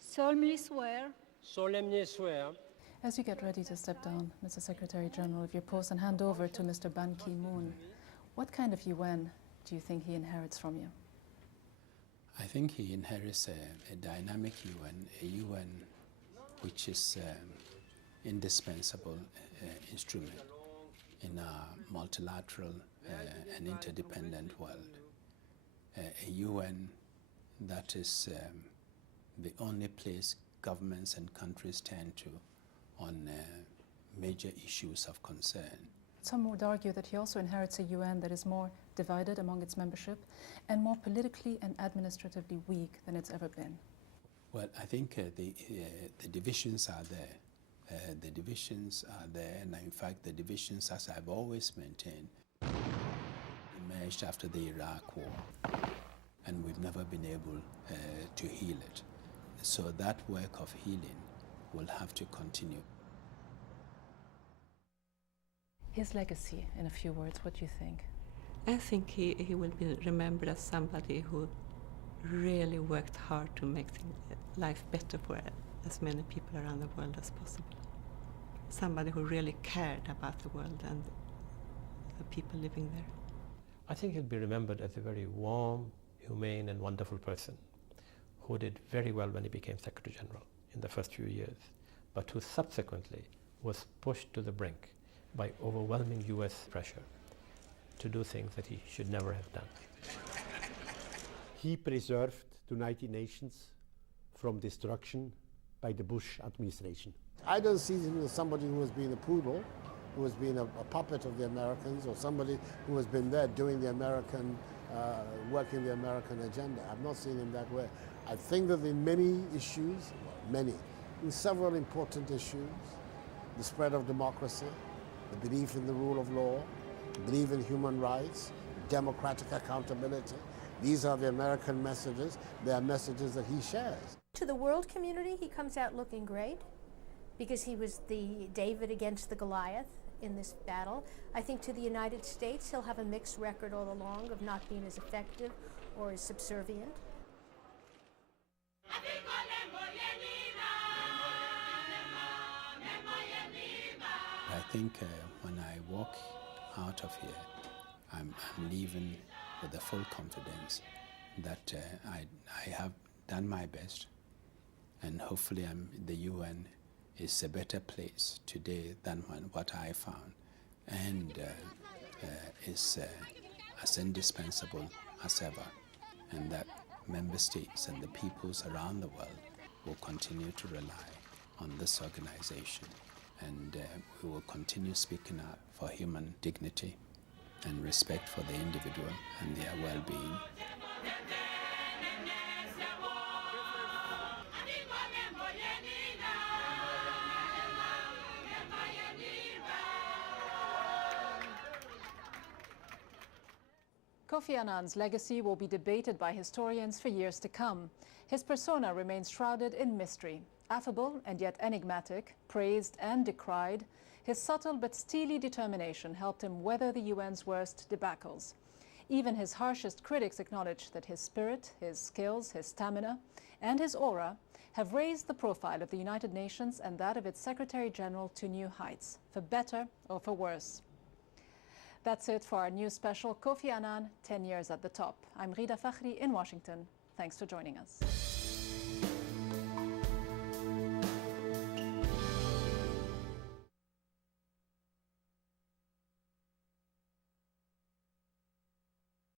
solemnly swear As you get ready to step down, Mr. Secretary General, of your post and hand over to Mr. Ban Ki-moon, what kind of UN do you think he inherits from you? I think he inherits a dynamic UN, a UN which is indispensable instrument in a multilateral and interdependent world. A UN that is the only place governments and countries turn to on major issues of concern. Some would argue that he also inherits a UN that is more divided among its membership and more politically and administratively weak than it's ever been. Well, I think the divisions are there. The divisions are there, and in fact the divisions, as I've always maintained, emerged after the Iraq War, and we've never been able to heal it. So that work of healing will have to continue. His legacy, in a few words, what do you think? I think he will be remembered as somebody who really worked hard to make life better for as many people around the world as possible. Somebody who really cared about the world and the people living there. I think he'll be remembered as a very warm, humane and wonderful person who did very well when he became Secretary General in the first few years, but who subsequently was pushed to the brink by overwhelming US pressure to do things that he should never have done. He preserved the United Nations from destruction by the Bush administration. I don't see him as somebody who has been a poodle, who has been a puppet of the Americans, or somebody who has been there doing the American, working the American agenda. I've not seen him that way. I think that in many issues, in several important issues, the spread of democracy, the belief in the rule of law, belief in human rights, democratic accountability. These are the American messages. They are messages that he shares. To the world community, he comes out looking great because he was the David against the Goliath in this battle. I think to the United States, he'll have a mixed record all along of not being as effective or as subservient. I think when I walk out of here, I'm leaving with the full confidence that I have done my best, and hopefully the UN is a better place today than what I found, and is as indispensable as ever, and that member states and the peoples around the world will continue to rely on this organization. And we will continue speaking out for human dignity and respect for the individual and their well-being. Kofi Annan's legacy will be debated by historians for years to come. His persona remains shrouded in mystery. Affable and yet enigmatic, praised and decried, his subtle but steely determination helped him weather the UN's worst debacles. Even his harshest critics acknowledge that his spirit, his skills, his stamina, and his aura have raised the profile of the United Nations and that of its Secretary General to new heights, for better or for worse. That's it for our new special, Kofi Annan, 10 years at the top. I'm Ghida Fakhry in Washington. Thanks for joining us.